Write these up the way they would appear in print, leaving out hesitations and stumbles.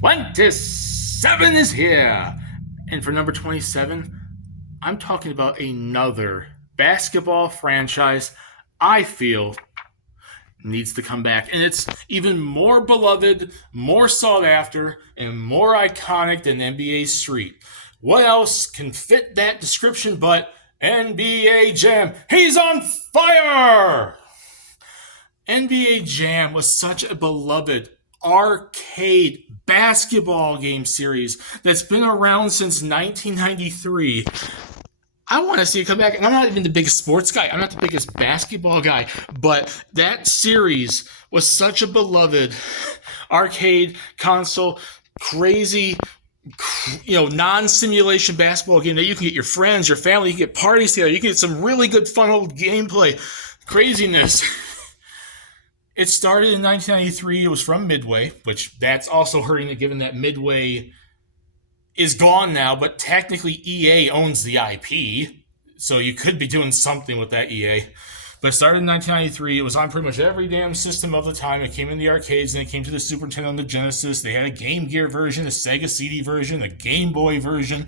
27 is here. And for number 27, I'm talking about another basketball franchise I feel needs to come back. And it's even more beloved, more sought after, and more iconic than NBA Street. What else can fit that description but NBA Jam? He's on fire! NBA Jam was such a beloved arcade basketball game series that's been around since 1993. I want to see it come back. And I'm not even the biggest sports guy. I'm not the biggest basketball guy. But that series was such a beloved arcade console, crazy, non-simulation basketball game that you can get your friends, your family, you can get parties together. You can get some really good, fun old gameplay. Craziness. It started in 1993. It was from Midway, which that's also hurting it given that Midway is gone now, but technically EA owns the IP, so you could be doing something with that EA. But it started in 1993. It was on pretty much every damn system of the time. It came in the arcades, and it came to the Super Nintendo and the Genesis. They had a Game Gear version, a Sega CD version, a Game Boy version.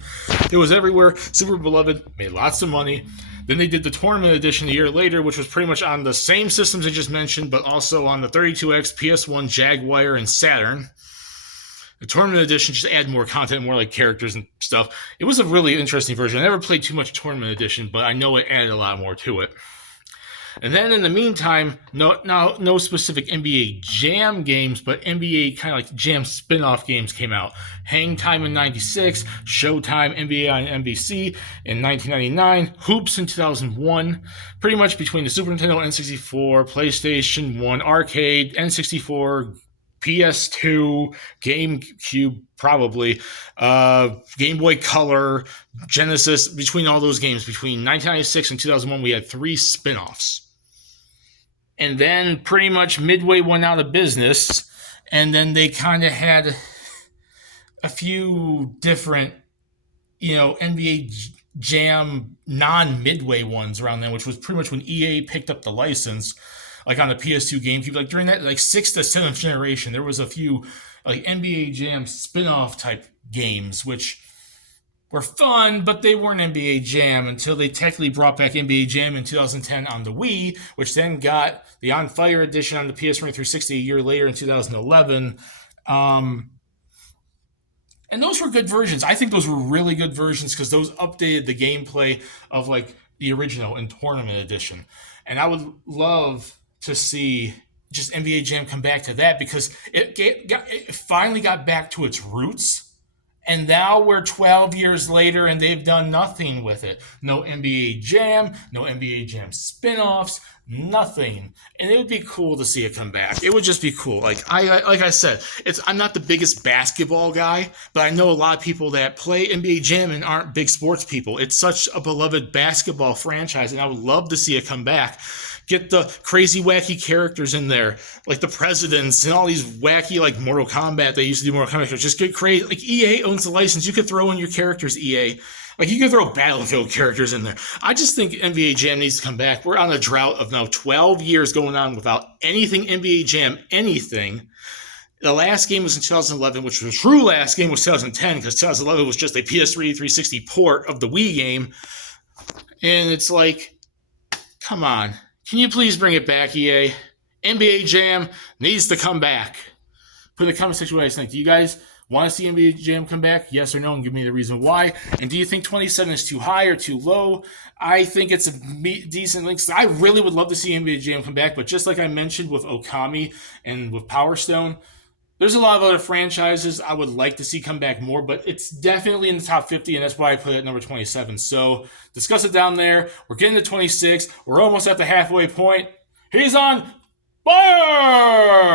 It was everywhere. Super beloved. Made lots of money. Then they did the tournament edition a year later, which was pretty much on the same systems I just mentioned, but also on the 32X, PS1, Jaguar, and Saturn. The tournament edition just added more content, more like characters and stuff. It was a really interesting version. I never played too much tournament edition, but I know it added a lot more to it. And then in the meantime, no specific NBA Jam games, but NBA kind of like Jam spin-off games came out. Hang Time in 96, Showtime NBA on NBC in 1999, Hoops in 2001, pretty much between the Super Nintendo, N64, PlayStation 1, Arcade, N64, PS2, GameCube, probably, Game Boy Color, Genesis. Between all those games, between 1996 and 2001, we had 3 spin-offs. And then pretty much Midway went out of business, and then they kind of had a few different, NBA Jam non-Midway ones around then, which was pretty much when EA picked up the license, like on the PS2 GameCube. Like during that, like 6th to 7th generation, there was a few like NBA Jam spin-off type games, which were fun, but they weren't NBA Jam until they technically brought back NBA Jam in 2010 on the Wii, which then got the On Fire edition on the PS3 360 a year later in 2011. And those were good versions. I think those were really good versions because those updated the gameplay of like the original and tournament edition. And I would love to see just NBA Jam come back to that because it finally got back to its roots. And now we're 12 years later and they've done nothing with it. No NBA Jam, no NBA Jam spin-offs, nothing. And it would be cool to see it come back. It would just be cool. Like I said, I'm not the biggest basketball guy, but I know a lot of people that play NBA Jam and aren't big sports people. It's such a beloved basketball franchise, and I would love to see it come back. Get the crazy, wacky characters in there, like the presidents and all these wacky, like Mortal Kombat. They used to do Mortal Kombat. Just get crazy. Like EA owns the license. You could throw in your characters, EA. Like you could throw Battlefield characters in there. I just think NBA Jam needs to come back. We're on a drought of now 12 years going on without anything NBA Jam, anything. The last game was in 2011, which was the true last game was 2010 because 2011 was just a PS3 360 port of the Wii game. And it's like, come on. Can you please bring it back, EA? NBA Jam needs to come back. Put in the comment section what you think. Do you guys want to see NBA Jam come back? Yes or no? And give me the reason why. And do you think 27 is too high or too low? I think it's a decent link. I really would love to see NBA Jam come back, but just like I mentioned with Okami and with Power Stone, there's a lot of other franchises I would like to see come back more, but it's definitely in the top 50, and that's why I put it at number 27. So discuss it down there. We're getting to 26. We're almost at the halfway point. He's on fire!